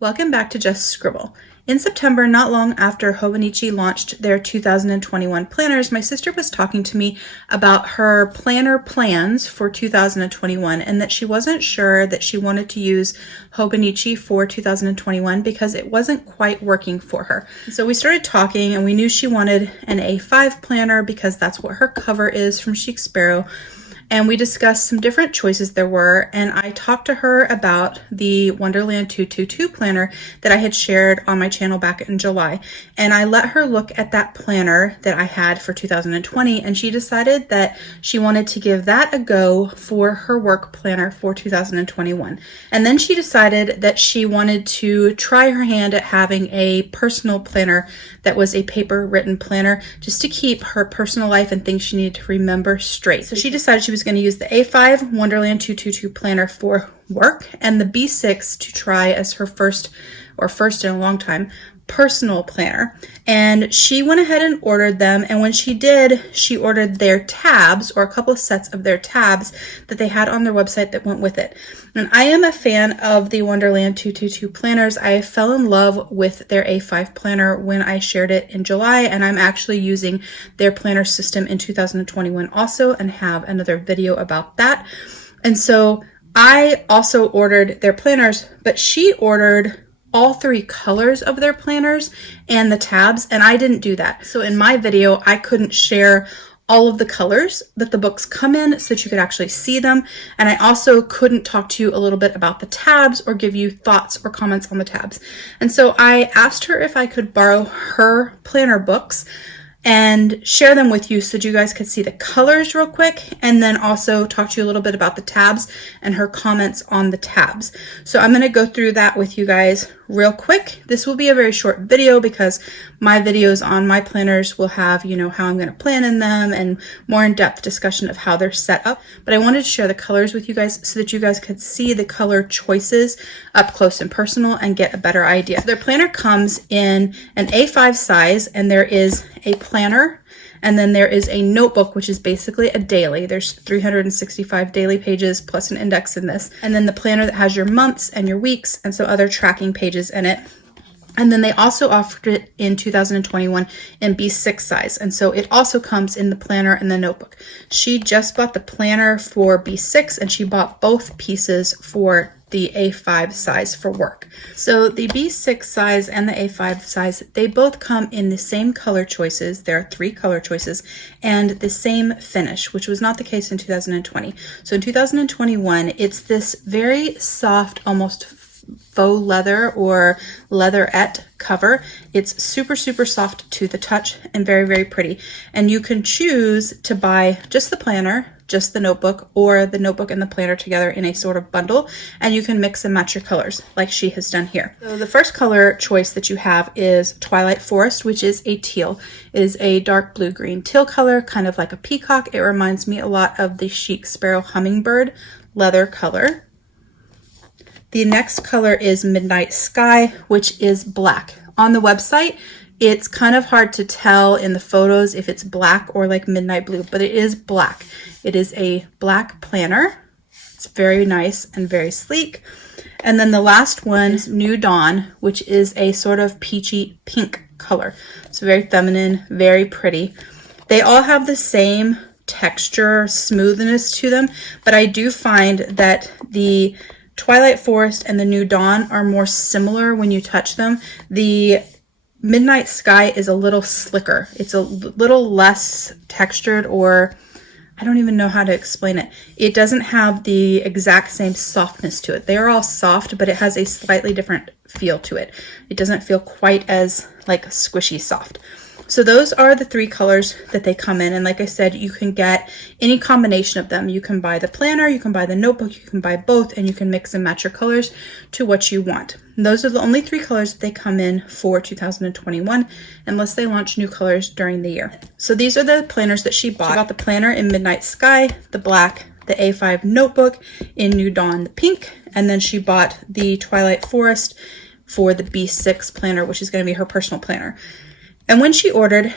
Welcome back to Just Scribble. In September, not long after Hobonichi launched their 2021 planners, my sister was talking to me about her planner plans for 2021 and that she wasn't sure that she wanted to use Hobonichi for 2021 because it wasn't quite working for her. So we started talking and we knew she wanted an A5 planner because that's what her cover is from Chic Sparrow. And we discussed some different choices there were, and I talked to her about the Wonderland222 planner that I had shared on my channel back in July. And I let her look at that planner that I had for 2020, and she decided that she wanted to give that a go for her work planner for 2021. And then she decided that she wanted to try her hand at having a personal planner that was a paper written planner just to keep her personal life and things she needed to remember straight. So she decided she was going to use the A5 Wonderland222 planner for work and the B6 to try as her first in a long time personal planner. And she went ahead and ordered them, and when she did, she ordered their tabs, or a couple of sets of their tabs that they had on their website that went with it. And I am a fan of the Wonderland222 planners. I fell in love with their A5 planner when I shared it in July, and I'm actually using their planner system in 2021 also, and have another video about that. And so I also ordered their planners, but she ordered all three colors of their planners and the tabs, and I didn't do that. So in my video, I couldn't share all of the colors that the books come in so that you could actually see them. And I also couldn't talk to you a little bit about the tabs or give you thoughts or comments on the tabs. And so I asked her if I could borrow her planner books and share them with you so that you guys could see the colors real quick, and then also talk to you a little bit about the tabs and her comments on the tabs. So I'm going to go through that with you guys real quick. This will be a very short video because my videos on my planners will have, how I'm going to plan in them and more in-depth discussion of how they're set up. But I wanted to share the colors with you guys so that you guys could see the color choices up close and personal and get a better idea. So their planner comes in an A5 size, and there is a planner, and then there is a notebook, which is basically a daily. There's 365 daily pages plus an index in this. And then the planner that has your months and your weeks and some other tracking pages in it. And then they also offered it in 2021 in B6 size. And so it also comes in the planner and the notebook. She just bought the planner for B6, and she bought both pieces for the A5 size for work. So the B6 size and the A5 size, they both come in the same color choices. There are 3 color choices and the same finish, which was not the case in 2020. So in 2021, it's this very soft, almost faux leather or leatherette cover. It's super, super soft to the touch and very, very pretty. And you can choose to buy just the planner, just the notebook, or the notebook and the planner together in a sort of bundle, and you can mix and match your colors like she has done here. So the first color choice that you have is Twilight Forest, which is a teal. It is a dark blue-green teal color, kind of like a peacock. It reminds me a lot of the Chic Sparrow hummingbird leather color. The next color is Midnight Sky, which is black. On the website, it's kind of hard to tell in the photos if it's black or like midnight blue, but it is black. It is a black planner. It's very nice and very sleek. And then the last one is New Dawn, which is a sort of peachy pink color. It's very feminine, very pretty. They all have the same texture, smoothness to them, but I do find that the Twilight Forest and the New Dawn are more similar when you touch them. The Midnight Sky is a little slicker. It's a little less textured, or I don't even know how to explain it. It doesn't have the exact same softness to it. They are all soft, but it has a slightly different feel to it. It doesn't feel quite as like squishy soft. So those are the 3 colors that they come in. And like I said, you can get any combination of them. You can buy the planner, you can buy the notebook, you can buy both, and you can mix and match your colors to what you want. And those are the only 3 colors that they come in for 2021, unless they launch new colors during the year. So these are the planners that she bought. She got the planner in Midnight Sky, the black, the A5 notebook in New Dawn, the pink, and then she bought the Twilight Forest for the B6 planner, which is going to be her personal planner. And when she ordered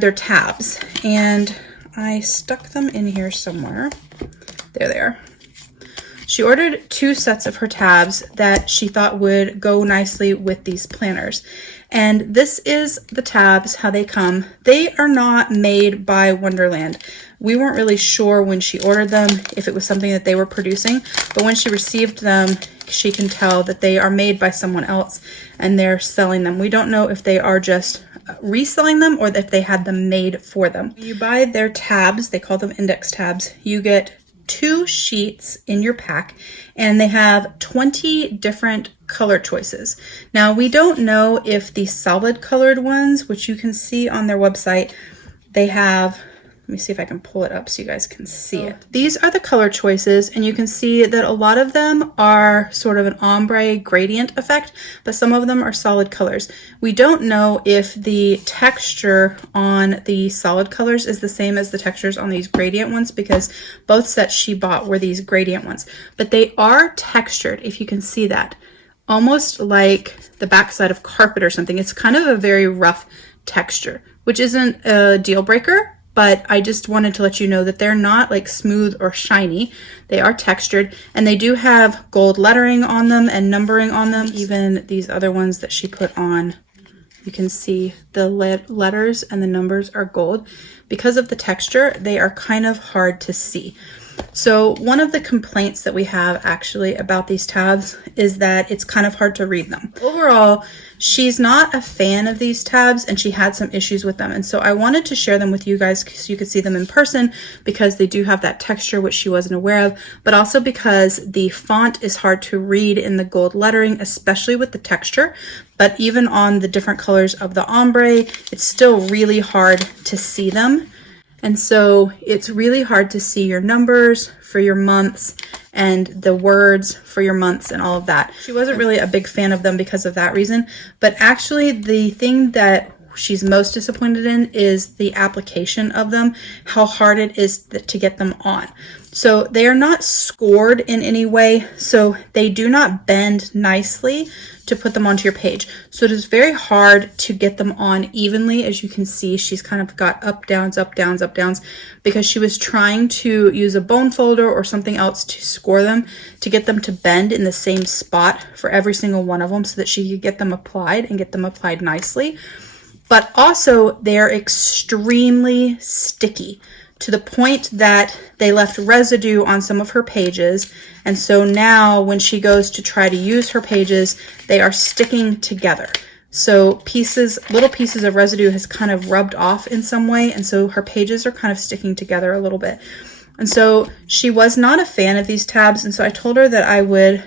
their tabs, and I stuck them in here somewhere. There they are. She ordered 2 sets of her tabs that she thought would go nicely with these planners. And this is the tabs, how they come. They are not made by Wonderland. We weren't really sure when she ordered them if it was something that they were producing, but when she received them, she can tell that they are made by someone else and they're selling them. We don't know if they are just reselling them or if they had them made for them. When you buy their tabs, they call them index tabs, you get 2 sheets in your pack, and they have 20 different color choices. Now, we don't know if the solid colored ones, which you can see on their website, they have, let me see if I can pull it up so you guys can see it. These are the color choices, and you can see that a lot of them are sort of an ombre gradient effect, but some of them are solid colors. We don't know if the texture on the solid colors is the same as the textures on these gradient ones, because both sets she bought were these gradient ones, but they are textured, if you can see that, almost like the backside of carpet or something. It's kind of a very rough texture, which isn't a deal breaker, but I just wanted to let you know that they're not like smooth or shiny. They are textured, and they do have gold lettering on them and numbering on them. Even these other ones that she put on, you can see the letters and the numbers are gold. Because of the texture, they are kind of hard to see. So one of the complaints that we have actually about these tabs is that it's kind of hard to read them. Overall, she's not a fan of these tabs and she had some issues with them. And so I wanted to share them with you guys so you could see them in person, because they do have that texture, which she wasn't aware of, but also because the font is hard to read in the gold lettering, especially with the texture. But even on the different colors of the ombre, it's still really hard to see them. And so it's really hard to see your numbers for your months and the words for your months and all of that. She wasn't really a big fan of them because of that reason. But actually the thing that she's most disappointed in is the application of them, how hard it is to get them on. So they are not scored in any way, so they do not bend nicely to put them onto your page. So it is very hard to get them on evenly. As you can see, she's kind of got up, downs, up, downs, up, downs, because she was trying to use a bone folder or something else to score them, to get them to bend in the same spot for every single one of them so that she could get them applied and get them applied nicely. But also they're extremely sticky, to the point that they left residue on some of her pages. And so now when she goes to try to use her pages, they are sticking together. So little pieces of residue has kind of rubbed off in some way. And so her pages are kind of sticking together a little bit. And so she was not a fan of these tabs. And so I told her that I would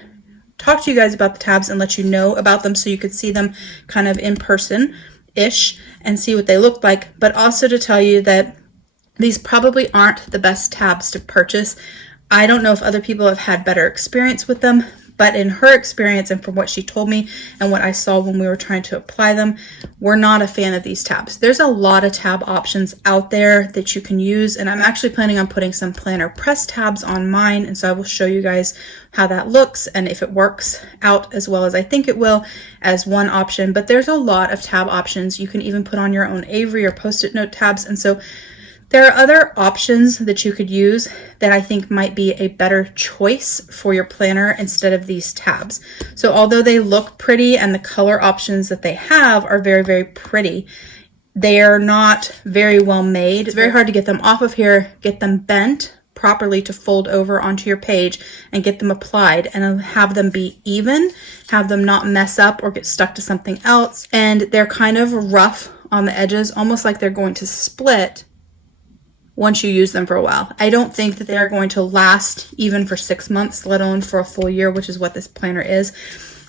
talk to you guys about the tabs and let you know about them so you could see them kind of in person-ish and see what they look like. But also to tell you that these probably aren't the best tabs to purchase. I don't know if other people have had better experience with them, but in her experience and from what she told me and what I saw when we were trying to apply them, we're not a fan of these tabs. There's a lot of tab options out there that you can use, and I'm actually planning on putting some planner press tabs on mine, and so I will show you guys how that looks and if it works out as well as I think it will as one option. But there's a lot of tab options. You can even put on your own Avery or Post-it note tabs, and so there are other options that you could use that I think might be a better choice for your planner instead of these tabs. So although they look pretty and the color options that they have are very, very pretty, they are not very well made. It's very hard to get them off of here, get them bent properly to fold over onto your page and get them applied and have them be even, have them not mess up or get stuck to something else. And they're kind of rough on the edges, almost like they're going to split once you use them for a while. I don't think that they're going to last even for 6 months, let alone for a full year, which is what this planner is.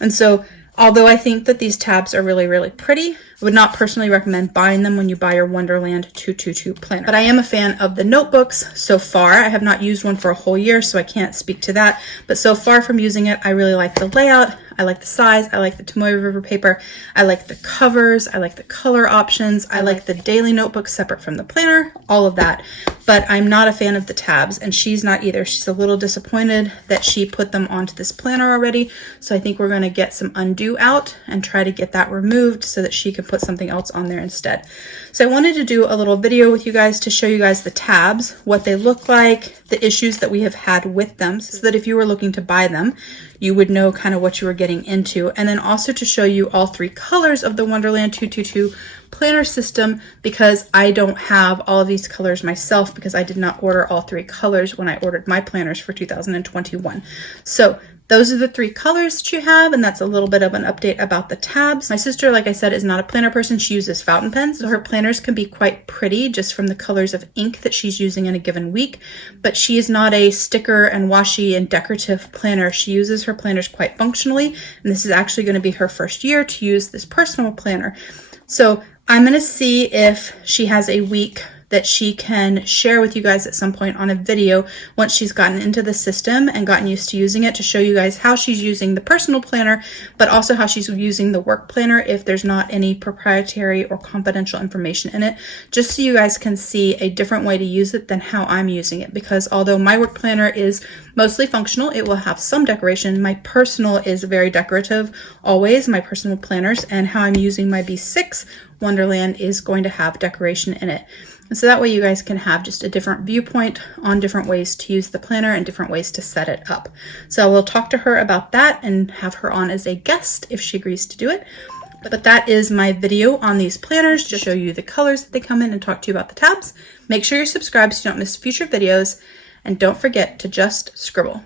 And so although I think that these tabs are really, really pretty, I would not personally recommend buying them when you buy your Wonderland222 planner. But I am a fan of the notebooks so far. I have not used one for a whole year, so I can't speak to that. But so far from using it, I really like the layout. I like the size. I like the Tomoe River paper. I like the covers. I like the color options. I like the daily notebook separate from the planner, all of that. But I'm not a fan of the tabs, and she's not either. She's a little disappointed that she put them onto this planner already. So I think we're going to get some undo out and try to get that removed so that she can put something else on there instead. So I wanted to do a little video with you guys to show you guys the tabs, what they look like, the issues that we have had with them, so that if you were looking to buy them, you would know kind of what you were getting into. And then also to show you all 3 colors of the Wonderland 222 planner system, because I don't have all of these colors myself because I did not order all 3 colors when I ordered my planners for 2021. So those are the 3 colors that you have, and that's a little bit of an update about the tabs. My sister, like I said, is not a planner person. She uses fountain pens, so her planners can be quite pretty just from the colors of ink that she's using in a given week, but she is not a sticker and washi and decorative planner. She uses her planners quite functionally, and this is actually going to be her first year to use this personal planner. So I'm going to see if she has a week that she can share with you guys at some point on a video once she's gotten into the system and gotten used to using it, to show you guys how she's using the personal planner, but also how she's using the work planner if there's not any proprietary or confidential information in it, just so you guys can see a different way to use it than how I'm using it. Because although my work planner is mostly functional, it will have some decoration. My personal is very decorative, always, my personal planners, and how I'm using my B6 Wonderland is going to have decoration in it. And so that way you guys can have just a different viewpoint on different ways to use the planner and different ways to set it up. So we'll talk to her about that and have her on as a guest if she agrees to do it. But that is my video on these planners, to show you the colors that they come in and talk to you about the tabs. Make sure you're subscribed so you don't miss future videos, and don't forget to just scribble.